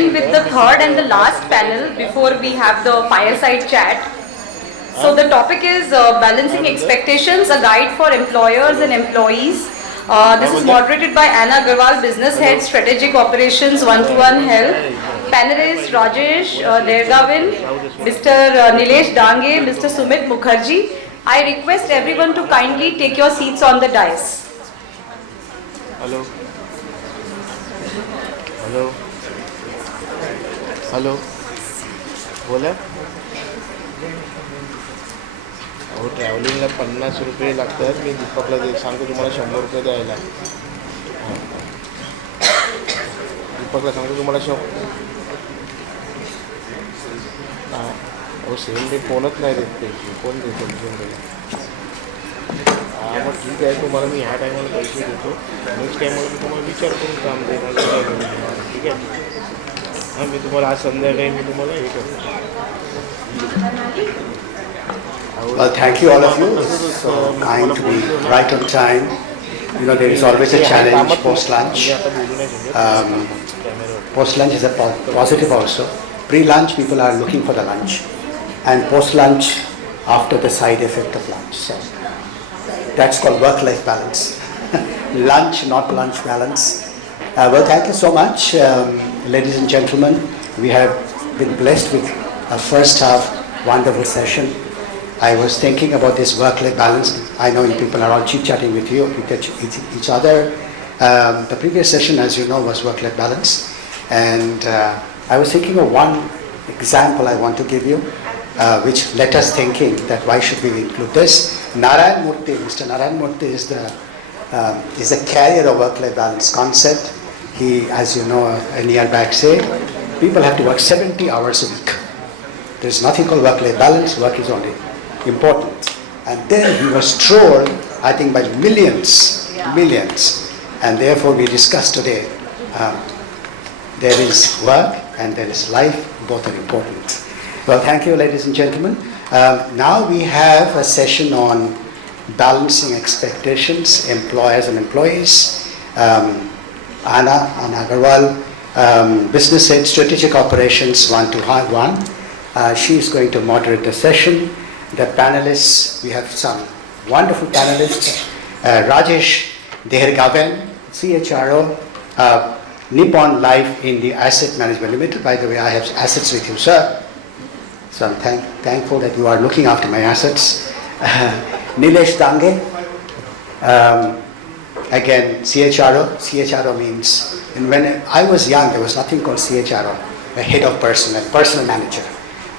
begin with the third and the last panel before we have the fireside chat. So the topic is balancing expectations, a guide for employers and employees. This is moderated by Anna Aggarwal, Business Head, Strategic Operations, 1to1help. Panelists Rajesh, Derhgawen, Mr. Nilesh, Dange, Mr. Sumit, Mukherjee. I request everyone to kindly take your seats on the dais. Hello. Hello. Hello. बोला अहो ट्रॅव्हलिंगला 50 रुपये लागतात. मी दीपकला सांगतो तुम्हाला 100 रुपये द्यायला. दीपकला सांगतो तुम्हाला 100. अहो सेम डे फोनच नाही देत पैसे. कोण देतो सेम डेला? मग ठीक आहे, तुम्हाला मी ह्या टायमाला पैसे देतो. नेक्स्ट टायमाला मी तुम्हाला विचार करून काम देणार. ठीक आहे? हां, मी तुम्हाला आज संध्याकाळी मी तुम्हाला हे करतो. Well, thank you all of you. So kind to be right on time. You know, there is always a challenge post-lunch. Post-lunch is a positive also. Pre-lunch, people are looking for the lunch. And post-lunch, after the side effect of lunch. So that's called work-life balance. Lunch, not lunch balance. Well, thank you so much. Ladies and gentlemen, we have been blessed with a first half wonderful session. I was thinking about this work-life balance. I know you people are all chit-chatting with each other. The previous session, as you know, was work-life balance. And I was thinking of one example I want to give you, which let us thinking that why should we include this. Narayan Murthy, Mr. Narayan Murthy is the carrier of work-life balance concept. He, as you know, a year back said, people have to work 70 hours a week. There's nothing called work-life balance. Work is only important. And then he was trolled, I think, by millions. And therefore we discussed today, there is work and there is life, both are important. Well, thank you, ladies and gentlemen. Now we have a session on balancing expectations, employers and employees. Anna Aggarwal, Business Head, Strategic Operations, 1to1. She is going to moderate the session. The panelists, we have some wonderful panelists. Rajesh, Derhgawen, CHRO, Nippon Life in the Asset Management Limited. By the way, I have assets with you, sir. So I'm thankful that you are looking after my assets. Nilesh, Dange, again, CHRO. CHRO means, and when I was young, there was nothing called CHRO, a head of personnel, personal manager.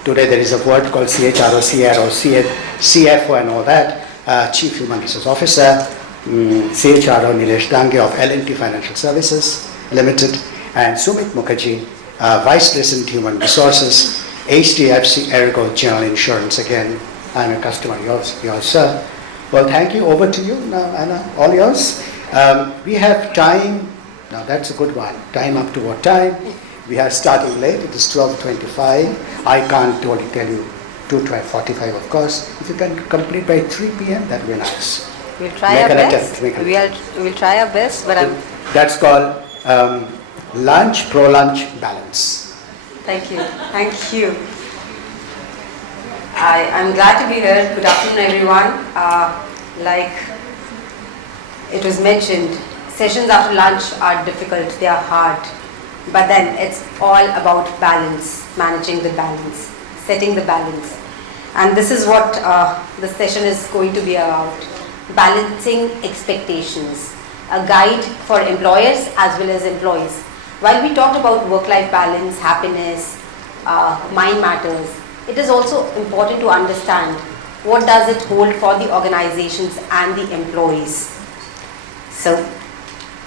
Today there is a word called CHRO, CRO, CFO and all that, Chief Human Resource Officer, CHRO Nilesh Dange of L&T Financial Services Limited, and Sumit Mukherjee, Vice President Human Resources, HDFC ERGO General Insurance. Again, I'm a customer yours, sir. Well, thank you. Over to you now, Anna, all yours. We have time, now that's a good one, time up to what time? We are starting late, it is 12:25. I can't totally tell you 2:45, of course. If you can complete by 3 p.m., that would be nice. We'll try our best. We'll try our best, but that's called lunch, pro-lunch balance. Thank you. Thank you. I'm glad to be here. Good afternoon, everyone. Like it was mentioned, sessions after lunch are difficult, they are hard. But then it's all about balance, managing the balance, setting the balance. And this is what the session is going to be about. Balancing expectations, a guide for employers as well as employees. While we talked about work-life balance, happiness, mind matters, it is also important to understand what does it hold for the organizations and the employees. So,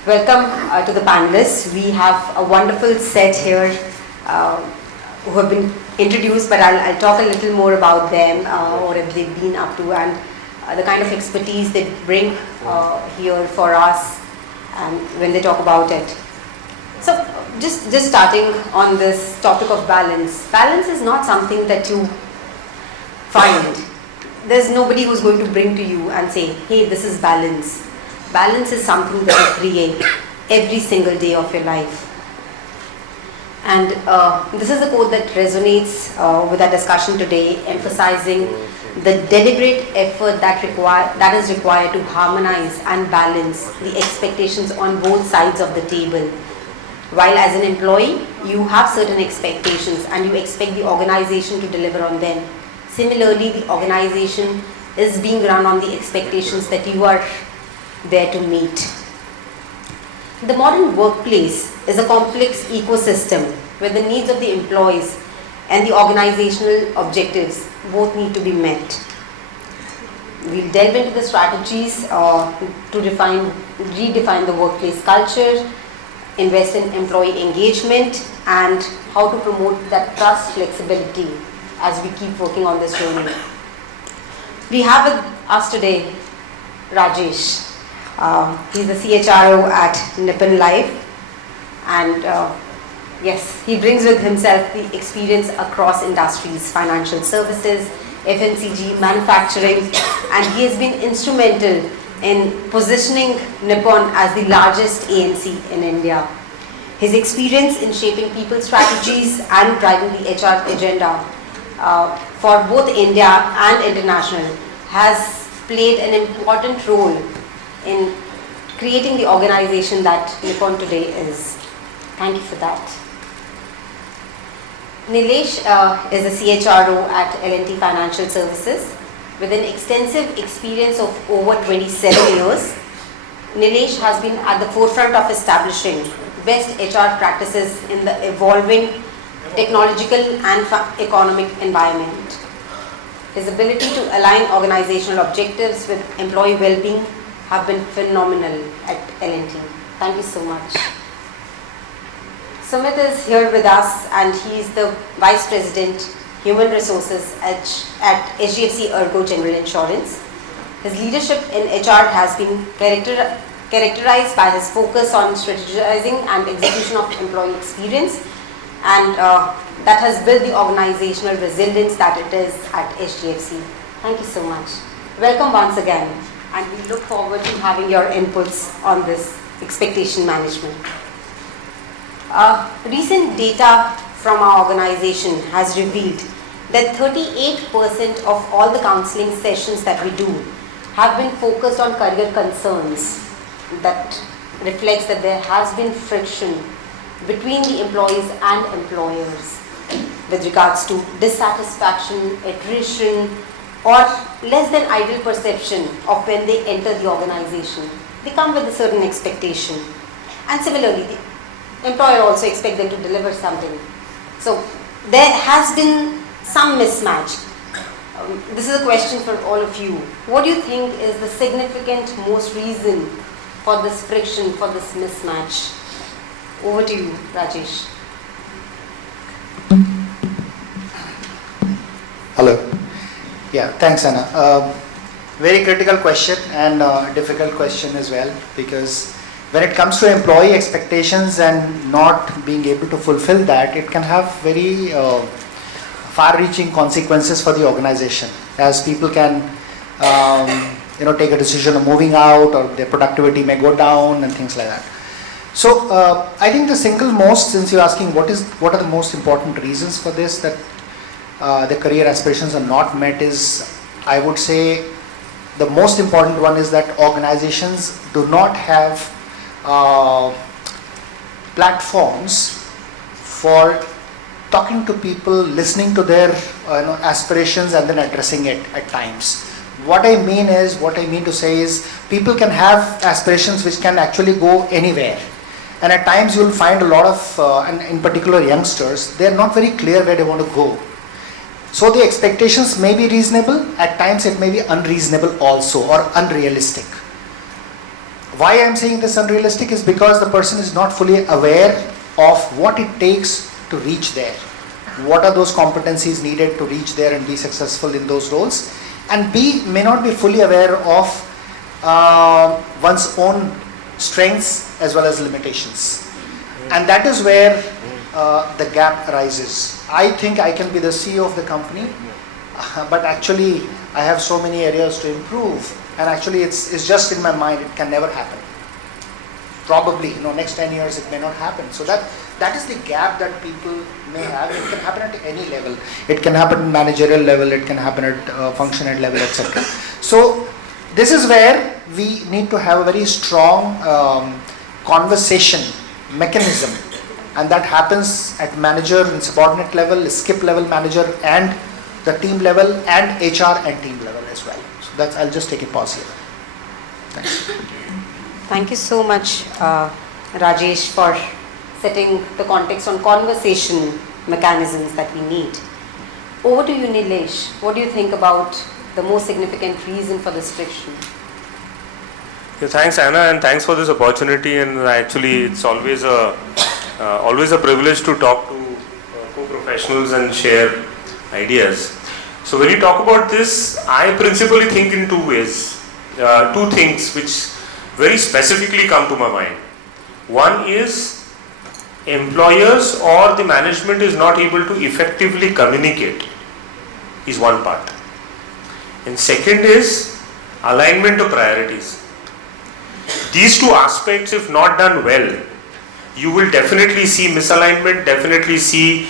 welcome to the panelists. We have a wonderful set here who have been introduced, but I'll talk a little more about them, what have they been up to, and the kind of expertise they bring here for us and when they talk about it. So just starting on this topic of balance. Balance is not something that you find. There's nobody who's going to bring to you and say, hey, this is balance. Balance is something that you create every single day of your life. And this is a quote that resonates with our discussion today, emphasizing the deliberate effort that is required to harmonize and balance the expectations on both sides of the table. While as an employee, you have certain expectations and you expect the organization to deliver on them. Similarly, the organization is being run on the expectations that you are there to meet. The modern workplace is a complex ecosystem where the needs of the employees and the organizational objectives both need to be met. We'll delve into the strategies to redefine the workplace culture, invest in employee engagement, and how to promote that trust flexibility as we keep working on this journey. We have with us today Rajesh. He's the CHRO at Nippon Life, and yes, he brings with himself the experience across industries, financial services, FMCG, manufacturing, and he has been instrumental in positioning Nippon as the largest ANC in India. His experience in shaping people strategies and driving the HR agenda for both India and international has played an important role in creating the organization that Nippon today is. Thank you for that. Nilesh is a CHRO at L&T Financial Services with an extensive experience of over 27 years. Nilesh has been at the forefront of establishing best HR practices in the evolving technological and economic environment. His ability to align organizational objectives with employee well-being have been phenomenal at L&T. Thank you so much. Sumit is here with us, and he is the Vice President, Human Resources at HDFC ERGO General Insurance. His leadership in HR has been characterized by his focus on strategizing and execution of employee experience, and that has built the organizational resilience that it is at HDFC. Thank you so much. Welcome once again, and we look forward to having your inputs on this expectation management. Recent data from our organization has revealed that 38% of all the counseling sessions that we do have been focused on career concerns. That reflects that there has been friction between the employees and employers with regards to dissatisfaction, attrition, or less than ideal perception of when they enter the organization. They come with a certain expectation, and similarly the employer also expects them to deliver something. So there has been some mismatch. This is a question for all of you. What do you think is the significant most reason for this friction, for this mismatch? Over to you, Rajesh. Hello. Yeah, thanks, Anna. Very critical question and difficult question as well, because when it comes to employee expectations and not being able to fulfill that, it can have very far-reaching consequences for the organization, as people can take a decision of moving out, or their productivity may go down and things like that. So I think the single most, since you're asking what are the most important reasons for this, that the career aspirations are not met, is, I would say, the most important one is that organizations do not have platforms for talking to people, listening to their aspirations and then addressing it at times. What I mean to say is, people can have aspirations which can actually go anywhere, and at times you will find a lot of, and in particular youngsters, they are not very clear where they want to go. So the expectations may be reasonable, at times it may be unreasonable also, or unrealistic. Why I am saying this unrealistic is because the person is not fully aware of what it takes to reach there. What are those competencies needed to reach there and be successful in those roles? And B, may not be fully aware of one's own strengths as well as limitations. And that is where the gap arises. I think I can be the CEO of the company, but actually I have so many areas to improve, and actually it's just in my mind, it can never happen. probably, next 10 years it may not happen. So that is the gap that people may have. It can happen at any level. It can happen at managerial level, it can happen at functional level, etc. So this is where we need to have a very strong conversation mechanism, and that happens at manager and subordinate level, skip level manager, and the team level, and HR and team level as well. So I'll just take a pause here. Thanks. Thank you so much, Rajesh, for setting the context on conversation mechanisms that we need. Over to you, Nilesh. What do you think about the most significant reason for this friction? Yeah, thanks, Anna, and thanks for this opportunity. And actually, it's always a privilege to talk to co-professionals and share ideas. So when you talk about this, I principally think in two ways. Two things which very specifically come to my mind. One is employers or the management is not able to effectively communicate is one part. And second is alignment of priorities. These two aspects, if not done well, you will definitely see misalignment, definitely see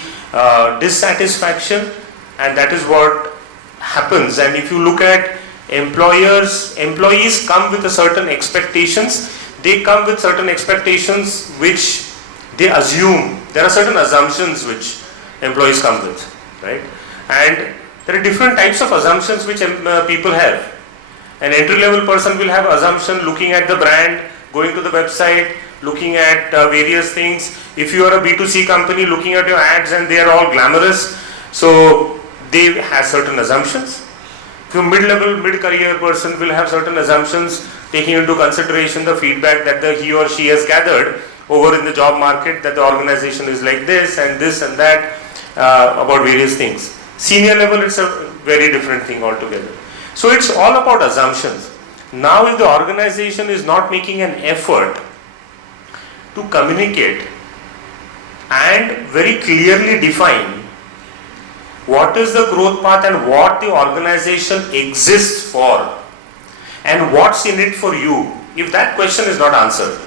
dissatisfaction, and that is what happens. And if you look at employees come with a certain expectations. They come with certain expectations which they assume. There are certain assumptions which employees come with, right? And there are different types of assumptions which people have. An entry-level person will have assumption looking at the brand, going to the website, looking at various things. If you are a B2C company, looking at your ads and they are all glamorous, so they have certain assumptions. If a mid-level, mid-career person will have certain assumptions, taking into consideration the feedback that he or she has gathered over in the job market, that the organization is like this and that, about various things. Senior level, it's a very different thing altogether. So it's all about assumptions. Now if the organization is not making an effort to communicate and very clearly define what is the growth path and what the organization exists for and what's in it for you, if that question is not answered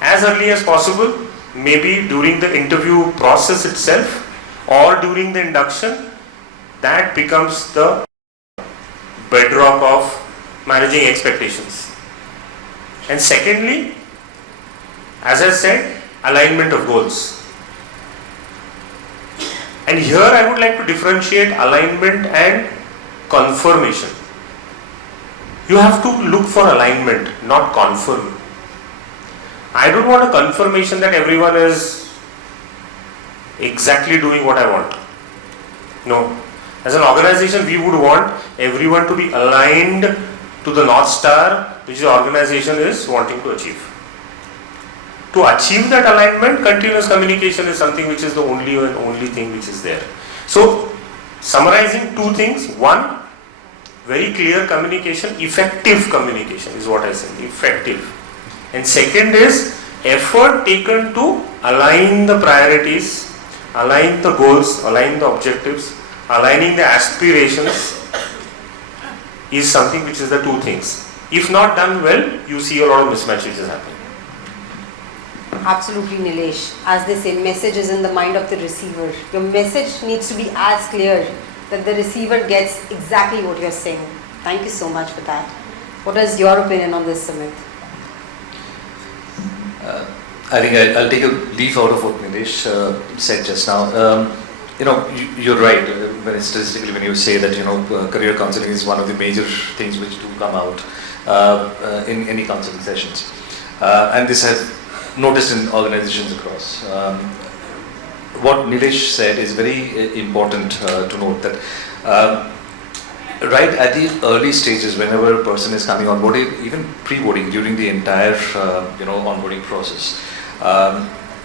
as early as possible, maybe during the interview process itself or during the induction, that becomes the bedrock of managing expectations. And secondly, as I said, alignment of goals. And here I would like to differentiate alignment and confirmation. You have to look for alignment, not confirm. I don't want a confirmation that everyone is exactly doing what I want. No. As an organization, we would want everyone to be aligned to the North Star which the organization is wanting to achieve. To achieve that alignment, continuous communication is something which is the only thing which is there. So, summarizing two things. One, very clear communication, effective communication is what I say, effective. And second is effort taken to align the priorities, align the goals, align the objectives, aligning the aspirations is something which is the two things. If not done well, you see a lot of mismatches happening. Absolutely, Nilesh. As they say, message is in the mind of the receiver. Your message needs to be as clear that the receiver gets exactly what you're saying. Thank you so much for that. What is your opinion on this, Sumit? I think I'll take a leaf out of what Nilesh said just now. You're right. Statistically, when you say that career counseling is one of the major things which do come out in any counseling sessions, and this has noticed in organizations across. What Nilesh said is very important to note that right at the early stages, whenever a person is coming on board, even pre-boarding, during the entire onboarding process, or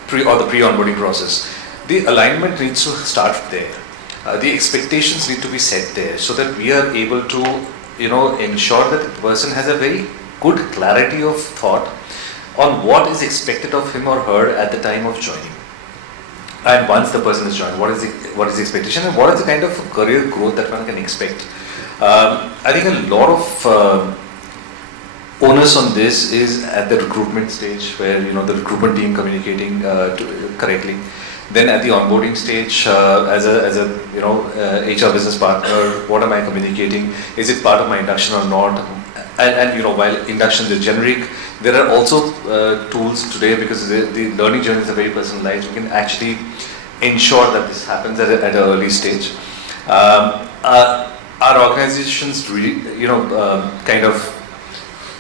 the pre-onboarding process, the alignment needs to start there. The expectations need to be set there so that we are able to ensure that the person has a very good clarity of thought on what is expected of him or her at the time of joining. And once the person is joined, what is the expectation and what is the kind of career growth that one can expect. I think a lot of onus on this is at the recruitment stage, where the recruitment team communicating correctly. Then at the onboarding stage, as a HR business partner, what am I communicating? Is it part of my induction or not? And while inductions are generic, there are also tools today, because the learning journeys are very personalized. We can actually ensure that this happens at an early stage. Are organizations really, kind of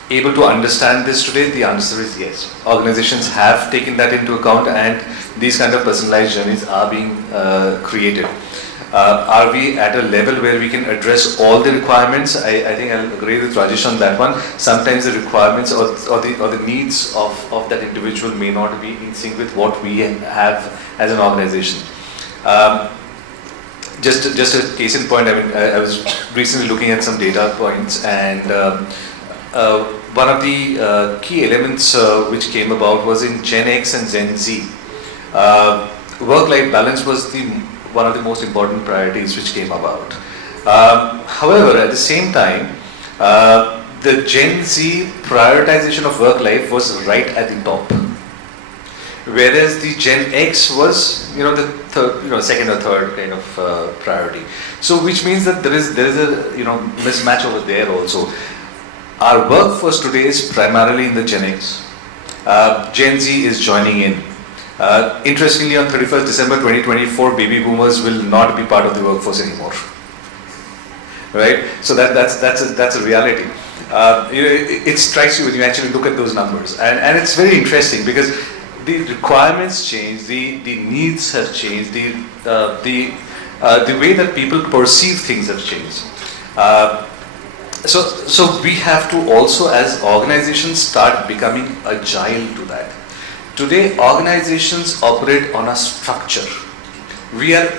able to understand this today? The answer is yes. Organizations have taken that into account, and these kind of personalized journeys are being created. Are we at a level where we can address all the requirements? I think I'll agree with Rajesh on that one. Sometimes the requirements or the needs of that individual may not be in sync with what we have as an organization. Just a case in point, I was recently looking at some data points, and one of the key elements which came about was in Gen X and Gen Z. Work-life balance was one of the most important priorities which came about. However, at the same time, the Gen Z prioritization of work-life was right at the top, whereas the Gen X was, the third, second or third kind of priority. So, which means that there is a mismatch over there also. Our workforce today is primarily in the Gen X. Gen Z is joining in. Interestingly, on 31st December 2024, baby boomers will not be part of the workforce anymore. Right? So that's a reality. It strikes you when you actually look at those numbers, and it's very interesting because the requirements change, the needs have changed, the way that people perceive things have changed. So we have to also, as organizations, start becoming agile to that. Today, organizations operate on a structure. We are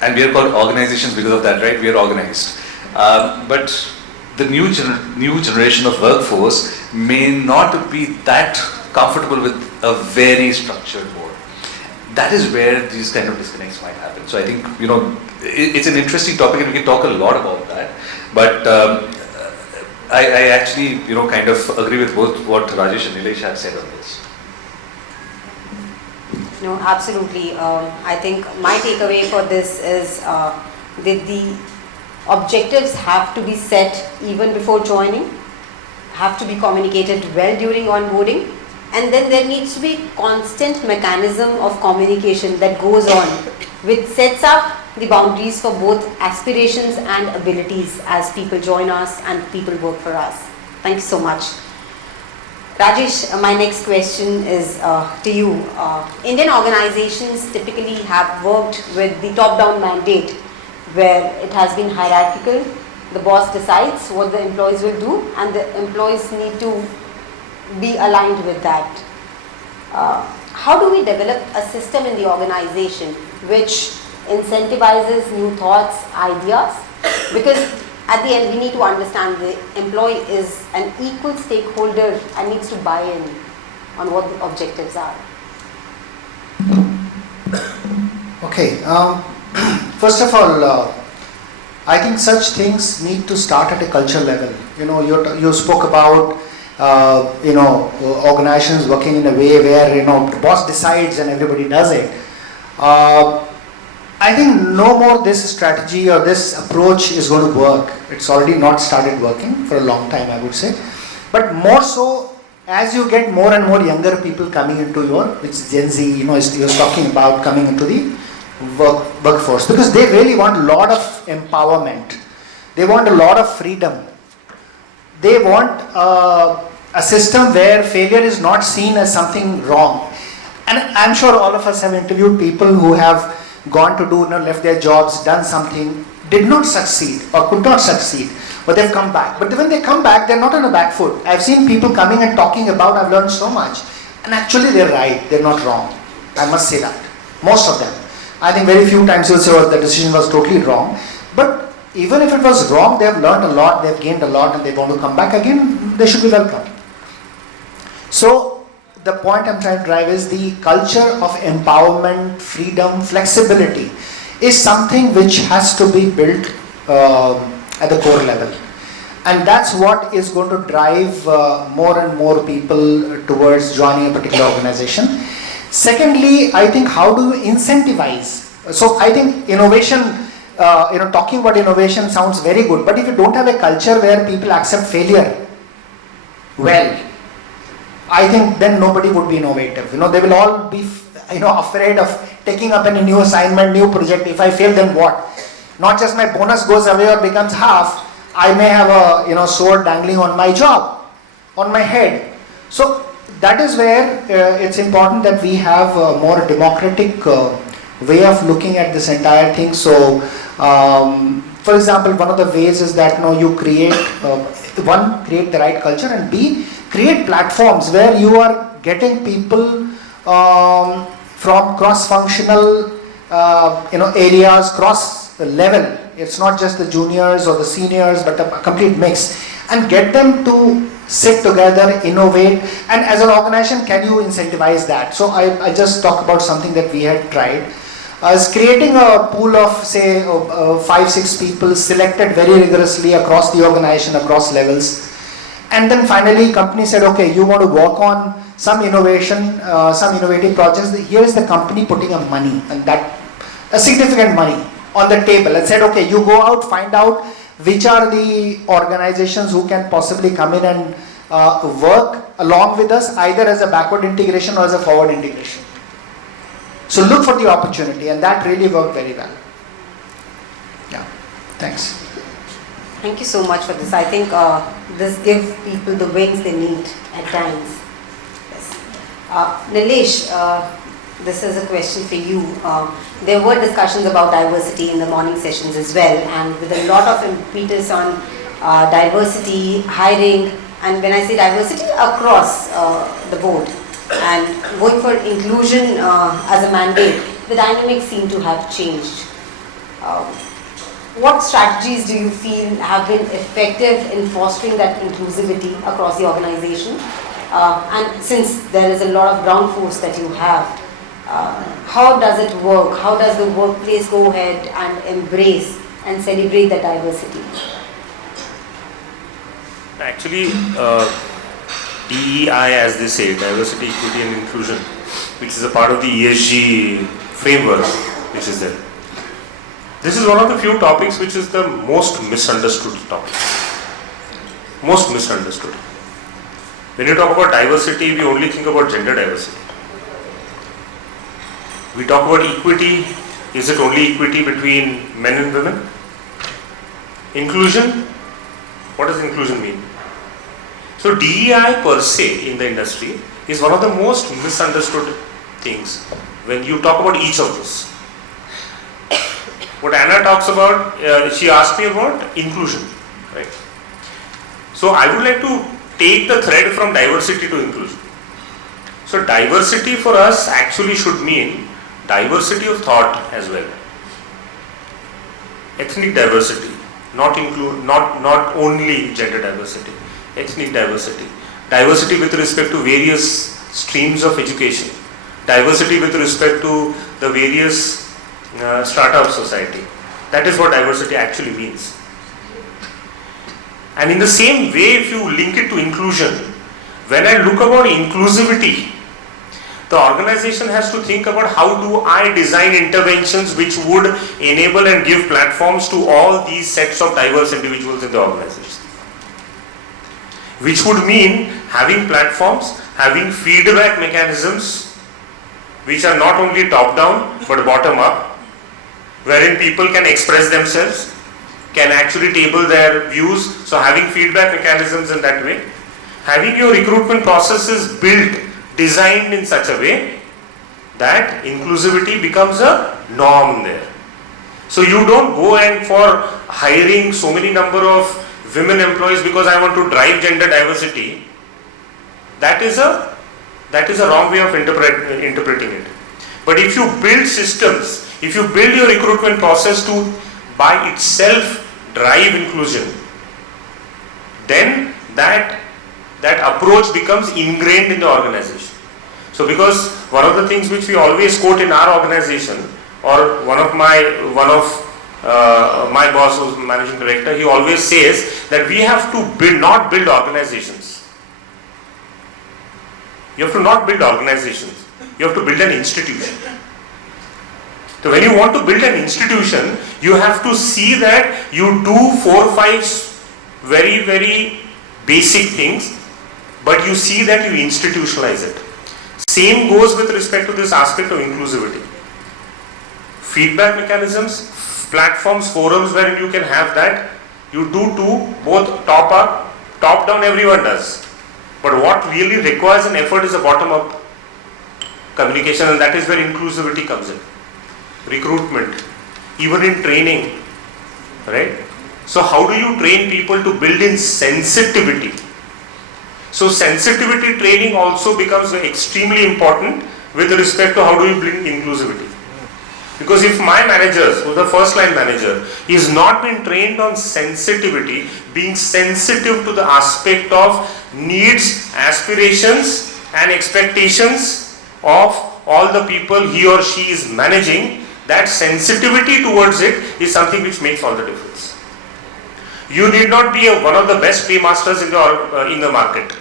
called organizations because of that, right? We are organized. But the new generation of workforce may not be that comfortable with a very structured board. That is where these kind of disconnects might happen. So I think, it's an interesting topic, and we can talk a lot about that. But I actually, kind of agree with both what Rajesh and Nilesh have said on this. No, absolutely. I think my takeaway for this is that the objectives have to be set even before joining, have to be communicated well during onboarding, and then there needs to be constant mechanism of communication that goes on, which sets up the boundaries for both aspirations and abilities as people join us and people work for us. Thank you so much. Rajesh, my next question is to you. Indian organizations typically have worked with the top-down mandate, where it has been hierarchical. The boss decides what the employees will do, and the employees need to be aligned with that. How do we develop a system in the organization which incentivizes new thoughts, ideas? Because at the end, we need to understand the employee is an equal stakeholder and needs to buy in on what the objectives are. Okay. First of all, I think such things need to start at a culture level. You spoke about organizations working in a way where the boss decides and everybody does it. I think no more this strategy or this approach is going to work. It's already not started working for a long time, I would say. But more so, as you get more and more younger people coming into which Gen Z, you're talking about coming into the workforce, because they really want a lot of empowerment. They want a lot of freedom. They want a system where failure is not seen as something wrong. And I'm sure all of us have interviewed people who have gone to left their jobs, done something, did not succeed or could not succeed, but they've come back. But when they come back, they're not on a back foot. I've seen people coming and talking about, I've learned so much. And actually they're right, they're not wrong. I must say that. Most of them. I think very few times you'll say, oh, the decision was totally wrong. But even if it was wrong, they've learned a lot, they've gained a lot, and they want to come back again, they should be welcome. So, the point I'm trying to drive is the culture of empowerment, freedom, flexibility is something which has to be built at the core level. And that's what is going to drive more and more people towards joining a particular organization. Secondly, I think how do you incentivize? So I think innovation, talking about innovation sounds very good, but if you don't have a culture where people accept failure, well, I think then nobody would be innovative. They will all be, afraid of taking up any new assignment, new project. If I fail, then what? Not just my bonus goes away or becomes half, I may have a sword dangling on my job, on my head. So that is where it's important that we have a more democratic way of looking at this entire thing. So, for example, one of the ways is that you create, create the right culture, and B, create platforms where you are getting people from cross-functional areas, cross-level. It's not just the juniors or the seniors, but a complete mix, and get them to sit together, innovate, and as an organization, can you incentivize that? So I just talk about something that we had tried. Is creating a pool of say 5-6 people selected very rigorously across the organization, across levels, and then finally company said, okay, you want to work on some innovation, some innovative projects. Here is the company putting up money, and that a significant money on the table, and said, okay, you go out, find out which are the organizations who can possibly come in and work along with us, either as a backward integration or as a forward integration. So look for the opportunity, and that really worked very well. Yeah, thanks. Thank you so much for this. I think this gives people the wings they need at times. Yes. Nilesh, this is a question for you. There were discussions about diversity in the morning sessions as well, and with a lot of impetus on diversity, hiring, and when I say diversity, across the board, and going for inclusion as a mandate, the dynamics seem to have changed. What strategies do you feel have been effective in fostering that inclusivity across the organization? And since there is a lot of ground force that you have, how does it work? How does the workplace go ahead and embrace and celebrate the diversity? Actually, DEI, as they say, diversity, equity and inclusion, which is a part of the ESG framework, which is there. This is one of the few topics which is the most misunderstood topic. Most misunderstood. When you talk about diversity, we only think about gender diversity. We talk about equity. Is it only equity between men and women? Inclusion? What does inclusion mean? So DEI per se in the industry is one of the most misunderstood things when you talk about each of those. What Anna talks about, she asked me about inclusion, right? So I would like to take the thread from diversity to inclusion. So diversity for us actually should mean diversity of thought as well. Ethnic diversity, not only gender diversity, ethnic diversity, diversity with respect to various streams of education, diversity with respect to the various strata of society. That is what diversity actually means. And in the same way, if you link it to inclusion, when I look about inclusivity, the organization has to think about how do I design interventions which would enable and give platforms to all these sets of diverse individuals in the organization. Which would mean having platforms, having feedback mechanisms which are not only top down but bottom up, wherein people can express themselves, can actually table their views, so having feedback mechanisms in that way, having your recruitment processes built, designed in such a way that inclusivity becomes a norm there. So you don't go and for hiring so many number of women employees because I want to drive gender diversity. That is a wrong way of interpreting it. But if you build systems, if you build your recruitment process to by itself drive inclusion, then that approach becomes ingrained in the organization. So because one of the things which we always quote in our organization, or one of my boss who's managing director, he always says that we have to not build organizations. You have to not build organizations. You have to build an institution. So when you want to build an institution, you have to see that you do 4 or 5 very, very basic things, but you see that you institutionalize it. Same goes with respect to this aspect of inclusivity. Feedback mechanisms, platforms, forums where you can have that, you do both top up, top down everyone does. But what really requires an effort is a bottom up communication, and that is where inclusivity comes in. Recruitment, even in training, right? So how do you train people to build in sensitivity? So sensitivity training also becomes extremely important with respect to how do you bring inclusivity. Because if my manager, who's the first line manager, is not been trained on sensitivity, being sensitive to the aspect of needs, aspirations and expectations of all the people he or she is managing, that sensitivity towards it is something which makes all the difference. You need not be one of the best paymasters in the market.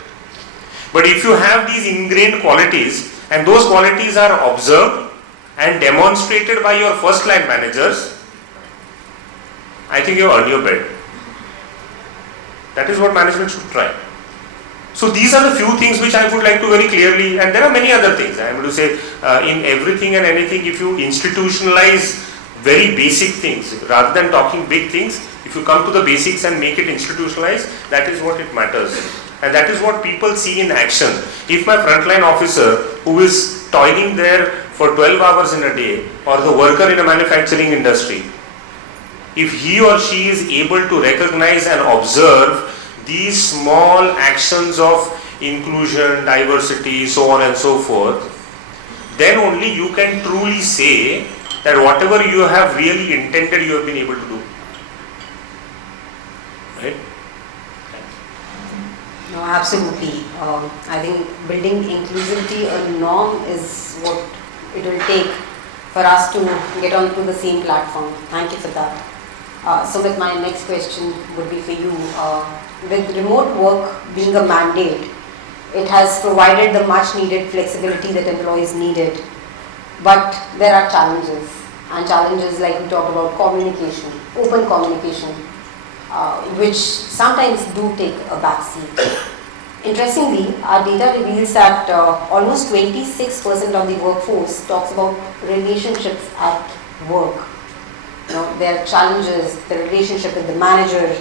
But if you have these ingrained qualities and those qualities are observed and demonstrated by your first line managers, I think you earn your bed. That is what management should try. So these are the few things which I would like to very clearly, and there are many other things. I am going to say in everything and anything, if you institutionalize very basic things rather than talking big things, if you come to the basics and make it institutionalized, that is what it matters. And that is what people see in action. If my frontline officer who is toiling there for 12 hours in a day, or the worker in a manufacturing industry, if he or she is able to recognize and observe these small actions of inclusion, diversity, so on and so forth, then only you can truly say that whatever you have really intended, you have been able to do. Right? No, absolutely. I think building inclusivity a norm is what it will take for us to get onto the same platform. Thank you for that. Sumit, my next question would be for you. With remote work being a mandate, it has provided the much needed flexibility that employees needed. But there are challenges, and challenges like we talked about communication, open communication, which sometimes do take a backseat. Interestingly, our data reveals that almost 26% of the workforce talks about relationships at work. Their challenges, the relationship with the manager,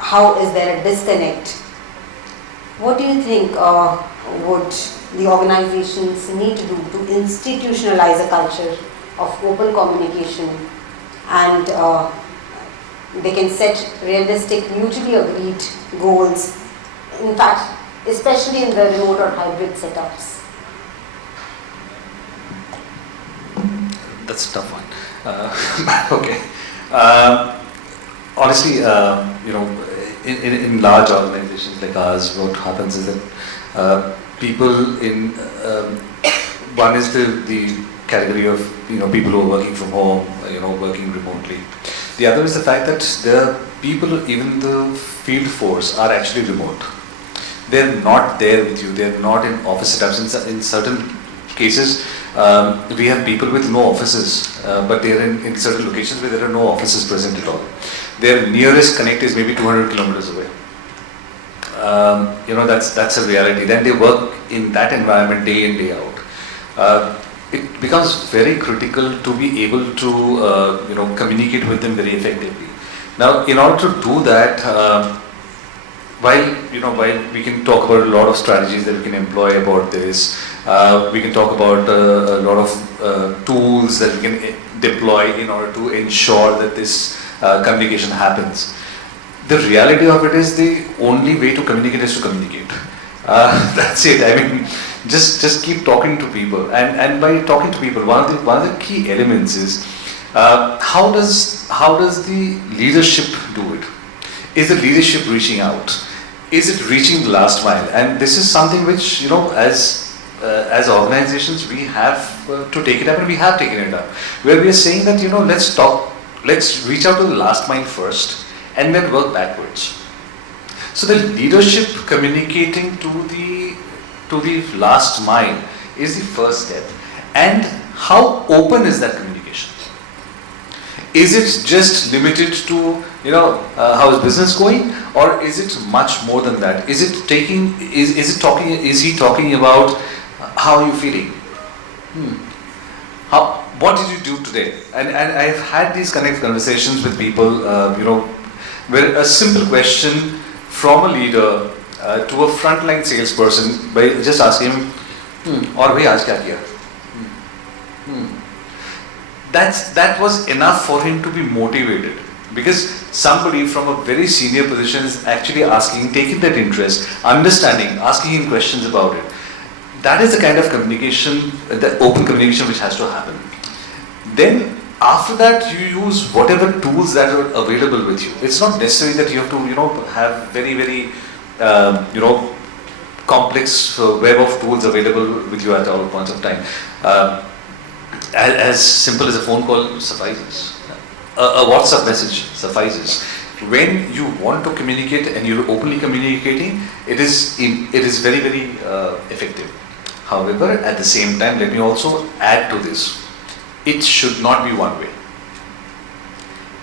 how is there a disconnect? What do you think would the organizations need to do to institutionalize a culture of open communication, and they can set realistic, mutually agreed goals, in fact, especially in the remote or hybrid setups? That's a tough one. Okay. Honestly, in large organizations like ours, what happens is that people in one is the category of people who are working from home, working remotely. The other is the fact that the people, even the field force, are actually remote. They're not there with you. They're not in office setups. In certain cases, we have people with no offices, but they're in certain locations where there are no offices present at all. Their nearest connect is maybe 200 kilometers away. That's a reality. Then they work in that environment day in, day out. It becomes very critical to be able to communicate with them very effectively. Now, in order to do that, while we can talk about a lot of strategies that we can employ about this, we can talk about a lot of tools that we can deploy in order to ensure that this communication happens. The reality of it is the only way to communicate is to communicate. That's it. I mean, just keep talking to people, and by talking to people, one of the key elements is how does the leadership do it? Is the leadership reaching out? Is it reaching the last mile? And this is something which as organizations we have to take it up, and we have taken it up, where we are saying that let's talk let's reach out to the last mile first and then work backwards. So the leadership communicating to the last mile is the first step. And how open is that communication? Is it just limited to, how is business going, or is it much more than that? Is he talking about how are you feeling? What did you do today? And I've had these kind of conversations with people, where a simple question from a leader to a frontline salesperson, by just asking him, "और भाई आज क्या किया?" That was enough for him to be motivated, because somebody from a very senior position is actually asking, taking that interest, understanding, asking him questions about it. That is the kind of communication, the open communication which has to happen. Then after that, you use whatever tools that are available with you. It's not necessary that you have to, have very, very, complex web of tools available with you at all points of time. As simple as a phone call suffices. A WhatsApp message suffices. When you want to communicate and you're openly communicating, it is very, very effective. However, at the same time, let me also add to this. It should not be one way.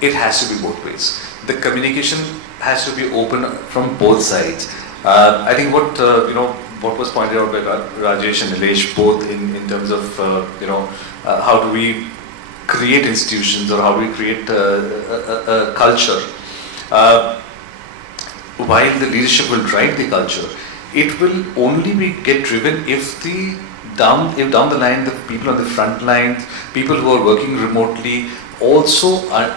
It has to be both ways. The communication has to be open from both sides. I think what was pointed out by Rajesh and Nilesh, both in terms of how do we create institutions, or how do we create a culture. While the leadership will drive the culture, it will only get driven if down the line, the people on the front lines, people who are working remotely, also are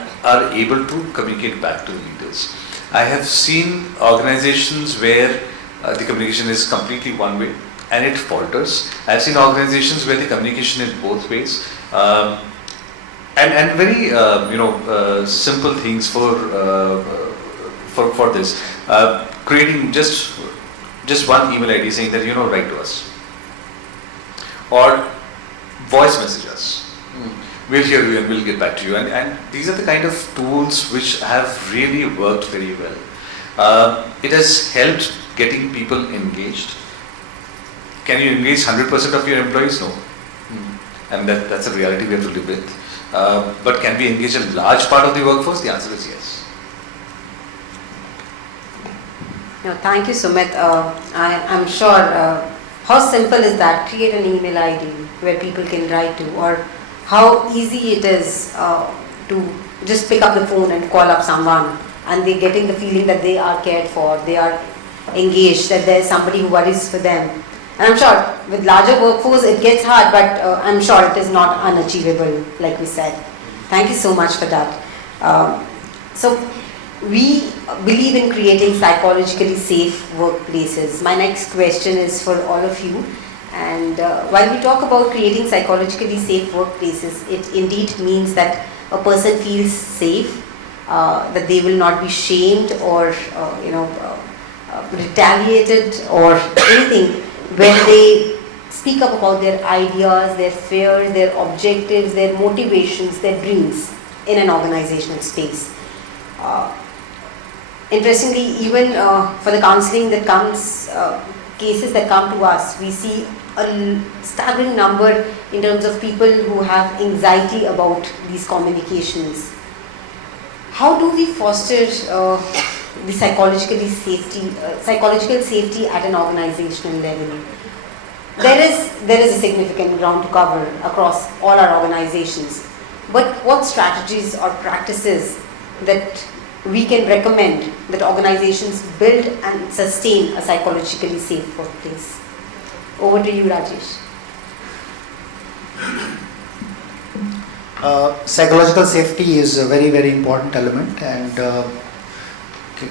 able to communicate back to the leaders. I have seen organizations where the communication is completely one way and it falters. I've seen organizations where the communication is both ways, and very simple things for this. Creating just one email ID saying that write to us, or voice message us. We'll hear you and we'll get back to you. And these are the kind of tools which have really worked very well. It has helped getting people engaged. Can you engage 100% of your employees? No. And that's a reality we have to live with. But can we engage a large part of the workforce? The answer is yes. No, thank you, Sumit. I'm sure, how simple is that? Create an email ID where people can write to, or how easy it is to just pick up the phone and call up someone, and they're getting the feeling that they are cared for, they are engaged, that there's somebody who worries for them. And I'm sure with larger workforce it gets hard, but I'm sure it is not unachievable, like we said. Thank you so much for that. So we believe in creating psychologically safe workplaces. My next question is for all of you. And while we talk about creating psychologically safe workplaces, it indeed means that a person feels safe, that they will not be shamed or retaliated or anything when they speak up about their ideas, their fears, their objectives, their motivations, their dreams in an organizational space. Interestingly, even for the counseling that comes, cases that come to us, we see a staggering number in terms of people who have anxiety about these communications. How do we foster the psychological safety at an organizational level? There is a significant ground to cover across all our organizations. But what strategies or practices that we can recommend that organizations build and sustain a psychologically safe workplace? Over to you, Rajesh. Psychological safety is a very, very important element, and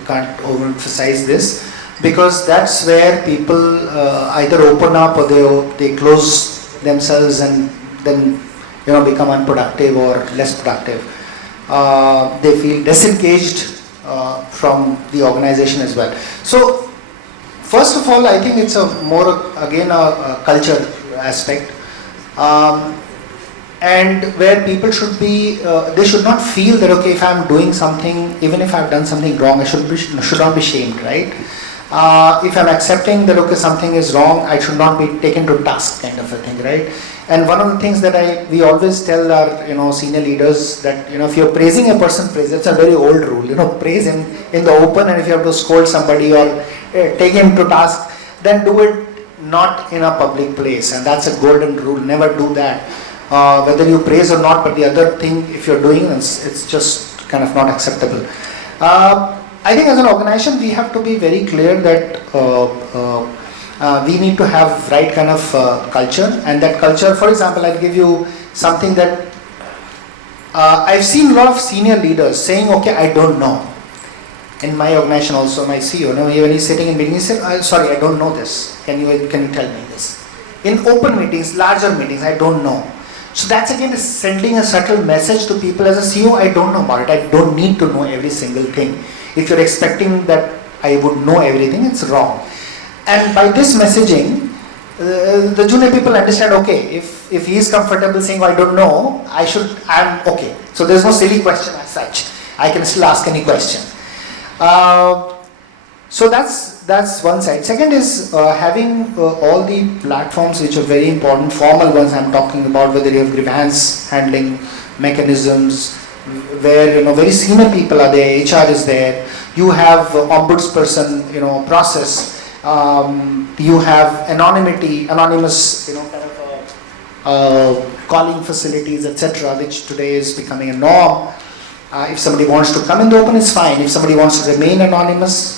can't overemphasize this, because that's where people either open up or they close themselves and then become unproductive or less productive. They feel disengaged from the organization as well. So first of all, I think it's a culture aspect. and where people should be, they should not feel that, okay, if I'm doing something, even if I've done something wrong, I should not be shamed, right? If I'm accepting that, okay, something is wrong, I should not be taken to task, kind of a thing, right? And one of the things that we always tell our, senior leaders that, if you're praising a person, praise. It's a very old rule, praise him in the open, and if you have to scold somebody or take him to task, then do it not in a public place. And that's a golden rule. Never do that. Whether you praise or not, but the other thing, if you're doing, it's just kind of not acceptable. I think as an organization, we have to be very clear that we need to have right kind of culture, and that culture, for example, I'll give you something that I've seen a lot of senior leaders saying, okay, I don't know. In my organization also, my CEO, when he's sitting in meeting, he said, sorry, I don't know this. Can you tell me this? In open meetings, larger meetings, I don't know. So that's again sending a subtle message to people. As a CEO, I don't know about it. I don't need to know every single thing. If you're expecting that I would know everything, it's wrong. And by this messaging, the junior people understand, okay, if he is comfortable saying, I don't know, I'm okay. So there's no silly question as such. I can still ask any question. So that's one side. Second is having all the platforms which are very important, formal ones I'm talking about, whether you have grievance handling mechanisms, where very senior people are there, HR is there, you have ombudsperson, process, you have anonymous, calling facilities, etc., which today is becoming a norm. If somebody wants to come in the open, it's fine. If somebody wants to remain anonymous,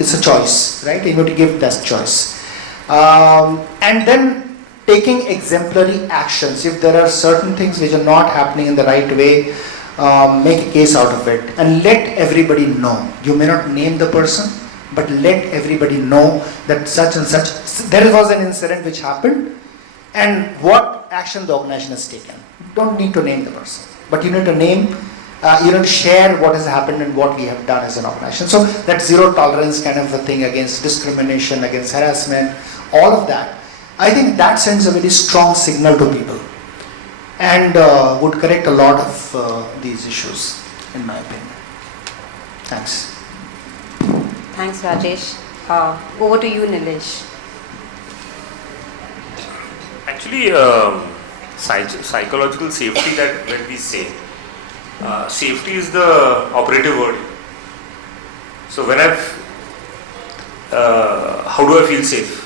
it's a choice, right? You need to give that choice. And then taking exemplary actions. If there are certain things which are not happening in the right way, make a case out of it and let everybody know. You may not name the person, but let everybody know that such and such, there was an incident which happened and what action the organization has taken. You don't need to name the person, but you need to name, you need to share what has happened and what we have done as an organization. So that zero tolerance kind of a thing against discrimination, against harassment, all of that, I think that sends a very strong signal to people and would correct a lot of these issues, in my opinion. Thanks. Thanks, Rajesh. Over to you, Nilesh. Actually, psychological safety, that when we say, safety is the operative word. So when how do I feel safe?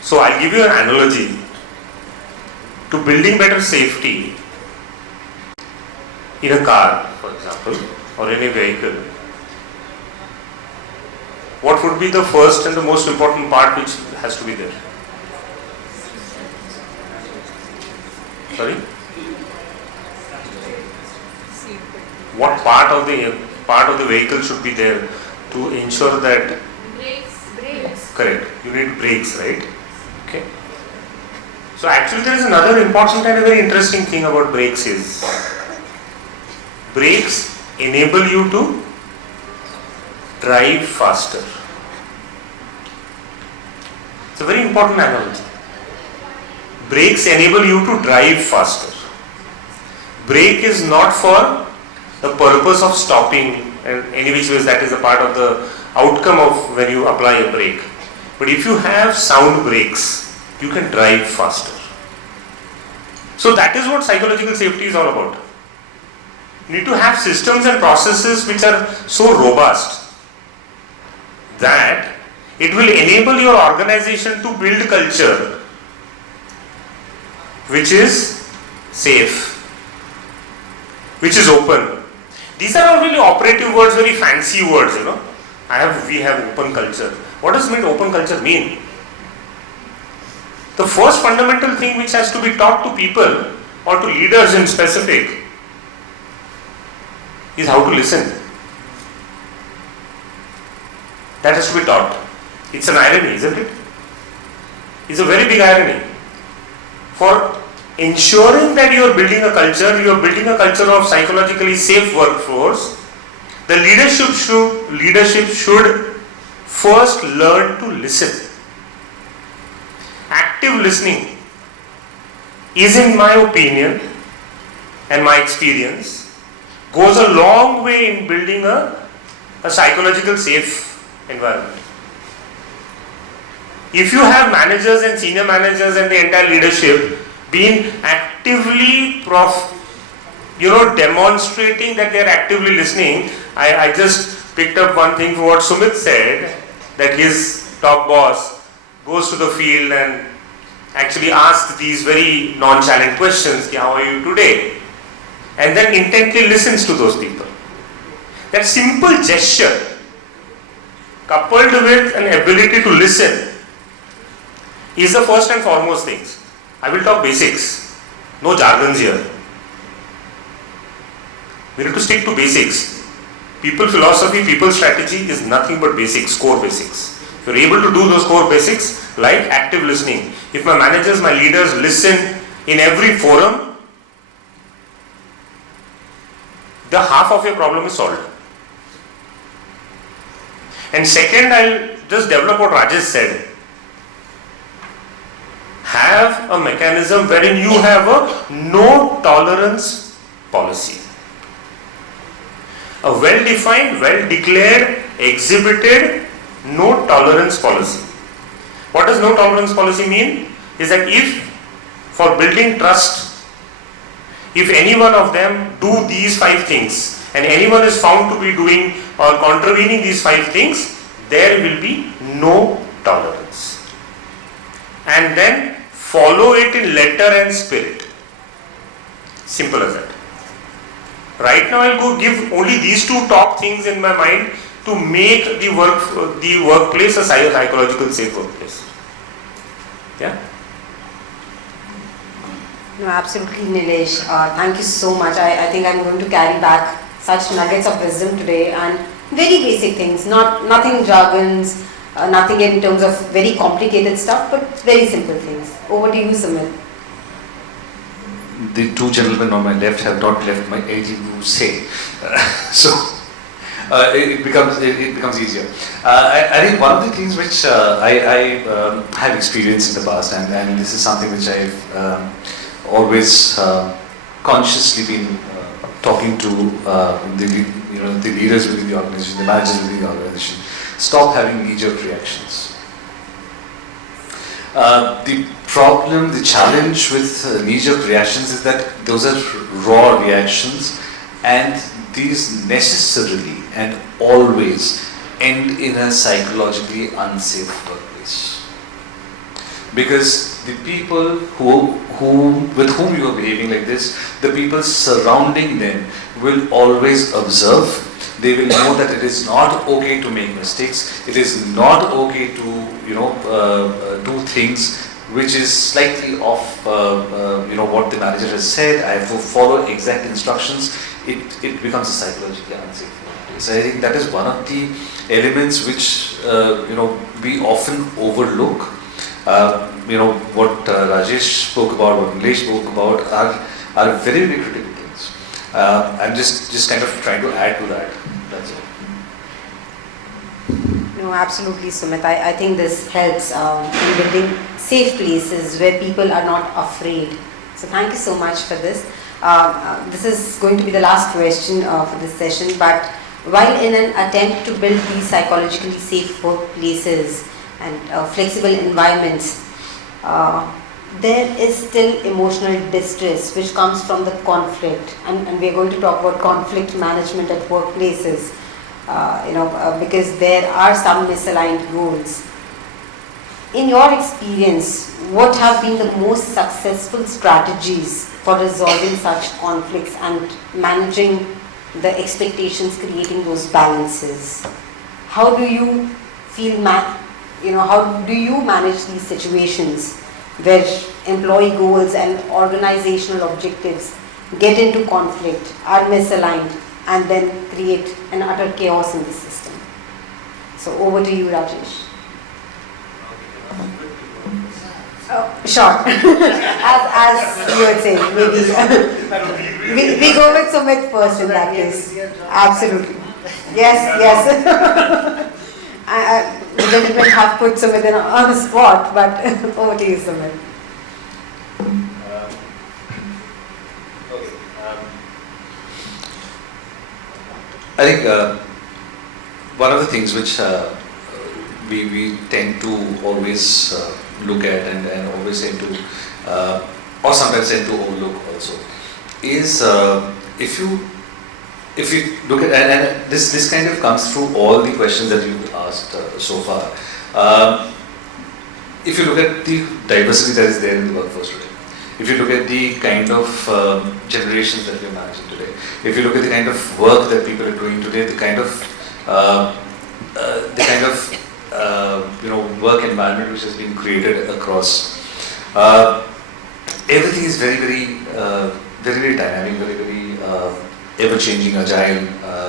So I'll give you an analogy to building better safety in a car, for example, or in a vehicle. What would be the first and the most important part which has to be there? Sorry? What part of the vehicle should be there to ensure that? Brakes. Correct. You need brakes, right? Okay. So actually there is another important and a very interesting thing about brakes is, brakes enable you to drive faster. It's a very important analogy. Brakes enable you to drive faster. Brake is not for the purpose of stopping, and any which ways that is a part of the outcome of when you apply a brake. But if you have sound brakes, you can drive faster. So that is what psychological safety is all about. You need to have systems and processes which are so robust that it will enable your organization to build culture which is safe, which is open. These are not really operative words, very fancy words, we have open culture. What does open culture mean? The first fundamental thing which has to be taught to people or to leaders in specific is how to listen. That has to be taught. It's an irony, isn't it? It's a very big irony. For ensuring that you are building a culture of psychologically safe workforce, the leadership should first learn to listen. Active listening is, in my opinion and my experience, goes a long way in building a psychological safe environment. If you have managers and senior managers and the entire leadership being actively demonstrating that they are actively listening, I just picked up one thing from what Sumit said, that his top boss goes to the field and actually asks these very nonchalant questions, how are you today? And then intently listens to those people. That simple gesture, coupled with an ability to listen, is the first and foremost things. I will talk basics, no jargons here. We need to stick to basics. People philosophy, people strategy is nothing but basics, core basics. If you're able to do those core basics, like active listening, if my managers, my leaders listen in every forum, the half of your problem is solved. And second, I'll just develop what Rajesh said. Have a mechanism wherein you have a no tolerance policy. A well-defined, well-declared, exhibited no tolerance policy. What does no tolerance policy mean? Is that if, for building trust, if any one of them do these 5 things and anyone is found to be doing or contravening these 5 things, there will be no tolerance. And then follow it in letter and spirit. Simple as that. Right now I'll go give only these 2 top things in my mind to make the workplace a psychological safe workplace. Yeah? No, absolutely, Nilesh. Thank you so much. I think I'm going to carry back such nuggets of wisdom today, and very basic things, nothing jargons, nothing in terms of very complicated stuff, but very simple things. Over to you, Sumit. The 2 gentlemen on my left have not left my anything to say, so it becomes easier. I think one of the things which I have experienced in the past, and this is something which I've always consciously been talking to the leaders within the organization, the managers within the organization. Stop having knee-jerk reactions. The problem, the challenge with knee-jerk reactions is that those are raw reactions, and these necessarily and always end in a psychologically unsafe workplace. Because the people with whom you are behaving like this, the people surrounding them will always observe. They will know that it is not okay to make mistakes. It is not okay to do things which is slightly off what the manager has said. I have to follow exact instructions. It becomes a psychologically unsafe workplace. I think that is one of the elements which we often overlook. What Rajesh spoke about, what Nilesh spoke about are very, very critical things. I'm just kind of trying to add to that. That's it. No, absolutely, Sumit. I think this helps in building safe places where people are not afraid. So thank you so much for this. This is going to be the last question for this session, but while in an attempt to build these psychologically safe workplaces and flexible environments, there is still emotional distress which comes from the conflict, and we are going to talk about conflict management at workplaces, because there are some misaligned goals. In your experience, what have been the most successful strategies for resolving such conflicts and managing the expectations, creating those balances? How do you feel, how do you manage these situations where employee goals and organizational objectives get into conflict, are misaligned, and then create an utter chaos in the system? So over to you, Rajesh. Sure. as you would say, maybe we go with Sumit first in that case. Absolutely. Yes. The gentlemen have put Sumit on the spot, but over to you, Sumit. I think one of the things which we tend to always look at and always tend to, or sometimes tend to overlook also, is if you look at, and this kind of comes through all the questions that you've asked so far. If you look at the diversity that is there in the workforce today, if you look at the kind of generations that we are managing today, if you look at the kind of work that people are doing today, the kind of work environment which has been created across, everything is very dynamic, very ever-changing, agile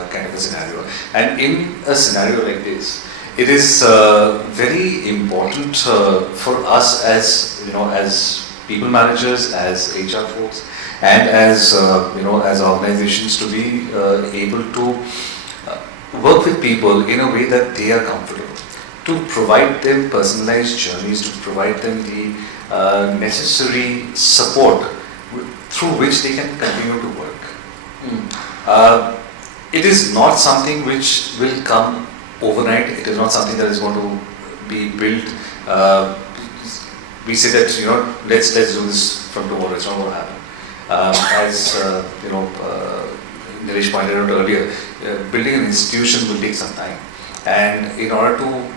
kind of a scenario. And in a scenario like this, it is very important for us as people managers, as HR folks, and as as organizations to be able to work with people in a way that they are comfortable, to provide them personalized journeys, to provide them the necessary support through which they can continue to work. It is not something which will come overnight. It is not something that is going to be built. We say that let's do this from tomorrow. It's not going to happen. As Nilesh pointed out earlier, building an institution will take some time, and in order to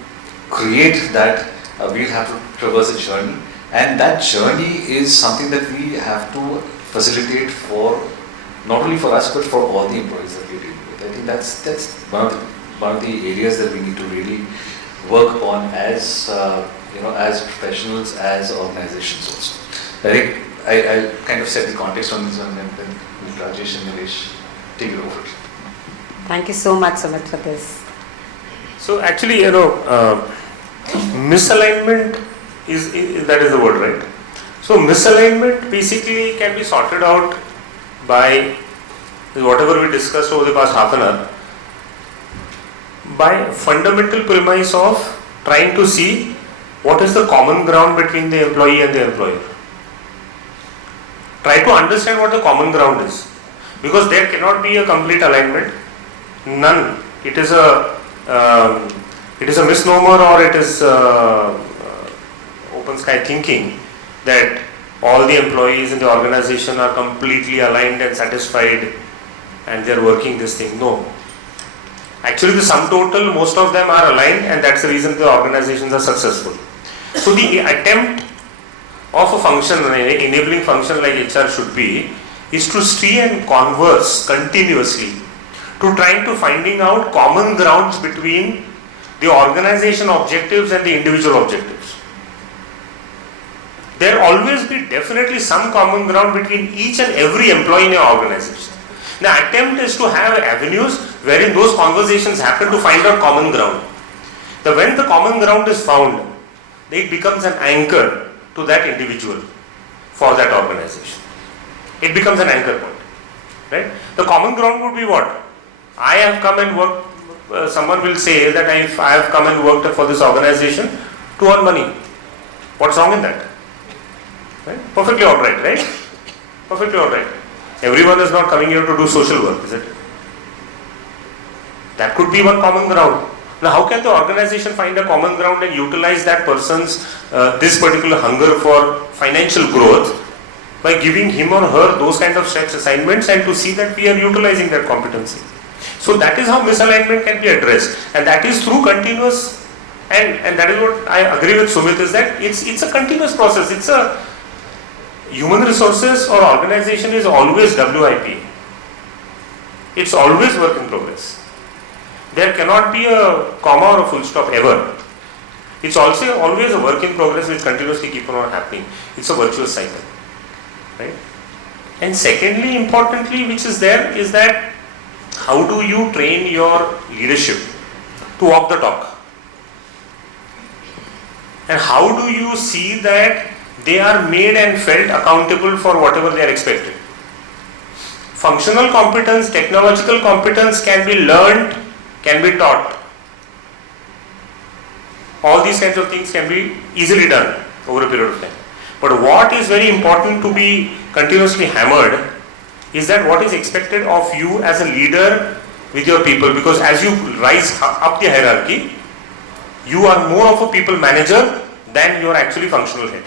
create that, we'll have to traverse a journey, and that journey is something that we have to facilitate for not only for us but for all the employees that we deal with. I think that's one of the areas that we need to really work on as as professionals, as organizations also. I think I'll kind of set the context on this one, and then Rajesh and Nilesh take it over. Thank you so much, Sumit, for this. So actually, misalignment is that is the word, right? So misalignment basically can be sorted out by whatever we discussed over the past half an hour, by fundamental premise of trying to see what is the common ground between the employee and the employer. Try to understand what the common ground is, because there cannot be a complete alignment. None. It is a misnomer, or it is open sky thinking that all the employees in the organization are completely aligned and satisfied and they are working this thing. No. Actually, the sum total, most of them are aligned, and that's the reason the organizations are successful. So the attempt of a function, an enabling function like HR should be, is to stay and converse continuously, to trying to finding out common grounds between the organization objectives and the individual objectives. There will always be definitely some common ground between each and every employee in an organization. The attempt is to have avenues wherein those conversations happen to find out common ground. When the common ground is found, it becomes an anchor to that individual for that organization. It becomes an anchor point. Right? The common ground would be what? I have come and worked, someone will say that I have come and worked for this organization to earn money. What's wrong in that? Right? Perfectly alright, right? Perfectly alright. Everyone is not coming here to do social work, is it? That could be one common ground. Now, how can the organization find a common ground and utilize that person's this particular hunger for financial growth by giving him or her those kind of stretch assignments, and to see that we are utilizing that competency? So that is how misalignment can be addressed, and that is through continuous, and that is what I agree with Sumit, is that it's a continuous process. It's a human resources or organization is always WIP. It's always work in progress. There cannot be a comma or a full stop ever. It's also always a work in progress which continuously keep on happening. It's a virtuous cycle, right? And secondly, importantly, which is there, is that how do you train your leadership to walk the talk? And how do you see that they are made and felt accountable for whatever they are expected? Functional competence, technological competence can be learned, can be taught. All these kinds of things can be easily done over a period of time. But what is very important to be continuously hammered is that what is expected of you as a leader with your people, because as you rise up the hierarchy, you are more of a people manager than you are actually functional head.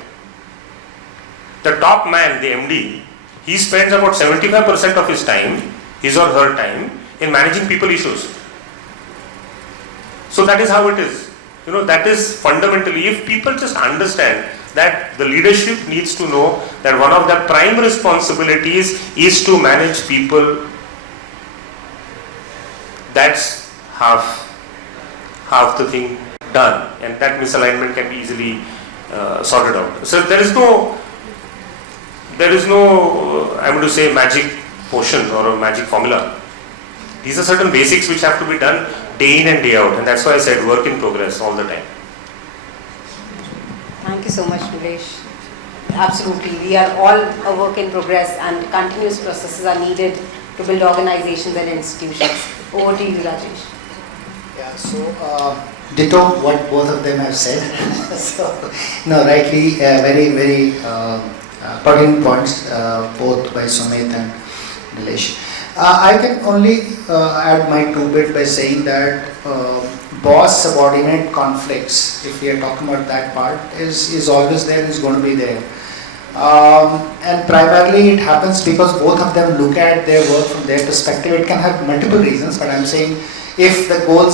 The top man, the MD, he spends about 75% of his time, his or her time, in managing people issues. So that is how it is. That is fundamentally, if people just understand that the leadership needs to know that one of their prime responsibilities is to manage people, that's half the thing done, and that misalignment can be easily sorted out. So there is no, I would say, magic potion or a magic formula. These are certain basics which have to be done day in and day out, and that's why I said work in progress all the time. Thank you so much, Nilesh. Absolutely, we are all a work in progress, and continuous processes are needed to build organizations and institutions. Over to you, Rajesh. Yeah, so ditto what both of them have said. So, no, rightly, very, very pertinent points, both by Sumit and Nilesh. I can only add my two bit by saying that boss-subordinate conflicts, if we are talking about that part, is always there, is going to be there. And primarily it happens because both of them look at their work from their perspective. It can have multiple reasons, but I'm saying if the goal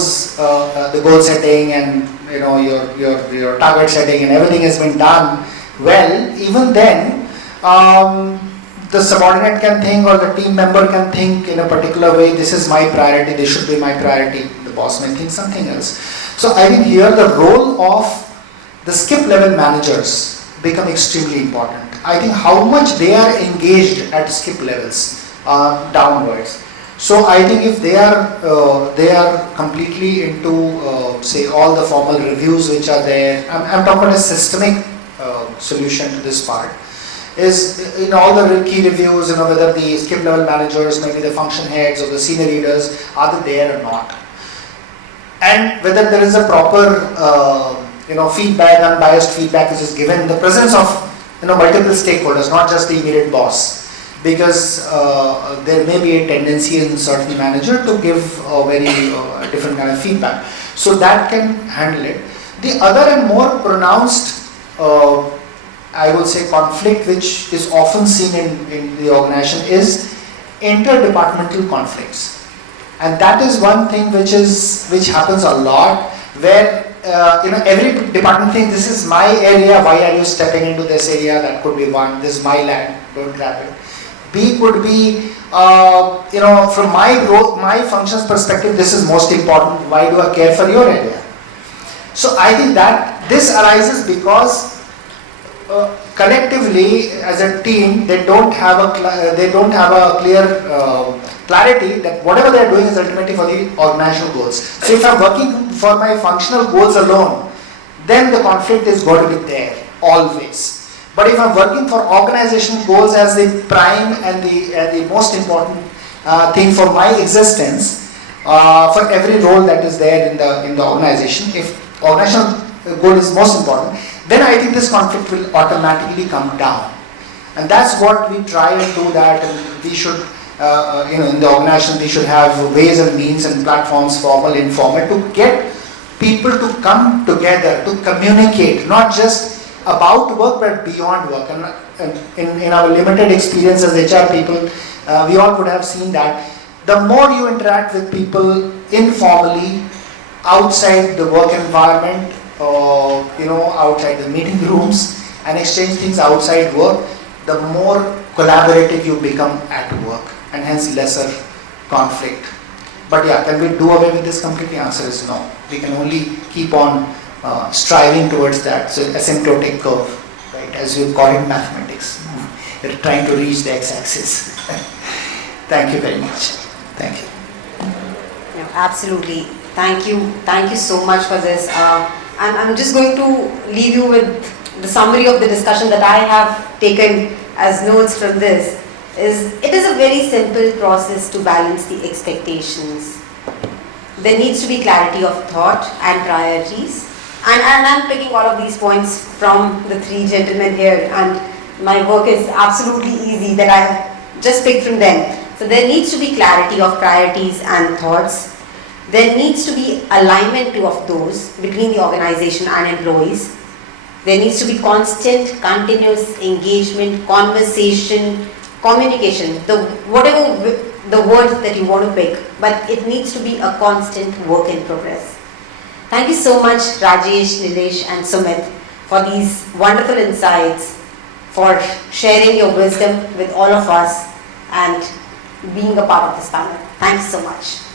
setting and your target setting and everything has been done well, even then the subordinate can think, or the team member can think in a particular way, this is my priority, this should be my priority. The boss may think something else. So I think here the role of the skip level managers become extremely important. I think how much they are engaged at skip levels downwards. So I think if they are completely into say all the formal reviews which are there, I'm talking about a systemic solution to this part, is in all the key reviews, whether the skip level managers, maybe the function heads or the senior leaders, are they there or not, and whether there is a proper feedback, unbiased feedback which is given in the presence of multiple stakeholders, not just the immediate boss, because there may be a tendency in certain manager to give a very different kind of feedback. So that can handle it. The other and more pronounced I would say conflict which is often seen in the organization is interdepartmental conflicts, and that is one thing which happens a lot, where every department thinks this is my area, why are you stepping into this area? That could be one, this is my land, don't grab it. B could be from my growth, my functions perspective, this is most important, why do I care for your area? So I think that this arises because collectively as a team they don't have a clear clarity that whatever they are doing is ultimately for the organizational goals. So if I'm working for my functional goals alone, then the conflict is going to be there always. But if I'm working for organizational goals as the prime and the most important thing for my existence, for every role that is there in the organization, if organizational goal is most important, then I think this conflict will automatically come down. And that's what we try and do that, and we should, in the organization, we should have ways and means and platforms, formal, informal, to get people to come together, to communicate, not just about work, but beyond work. And in our limited experience as HR people, we all would have seen that the more you interact with people informally, outside the work environment, outside the meeting rooms, and exchange things outside work, the more collaborative you become at work, and hence lesser conflict. But yeah, can we do away with this completely? Answer is no. We can only keep on striving towards that. So asymptotic curve, right, as you call it in mathematics. You're trying to reach the x-axis. Thank you very much. Thank you. Yeah, absolutely. Thank you so much for this. And I'm just going to leave you with the summary of the discussion that I have taken as notes from this. It is a very simple process to balance the expectations. There needs to be clarity of thought and priorities. And I'm picking all of these points from the three gentlemen here, and my work is absolutely easy that I have just picked from them. So there needs to be clarity of priorities and thoughts. There needs to be alignment of those between the organization and employees. There needs to be constant, continuous engagement, conversation, communication, whatever the words that you want to pick, but it needs to be a constant work in progress. Thank you so much, Rajesh, Nilesh and Sumit, for these wonderful insights, for sharing your wisdom with all of us and being a part of this panel. Thank you so much.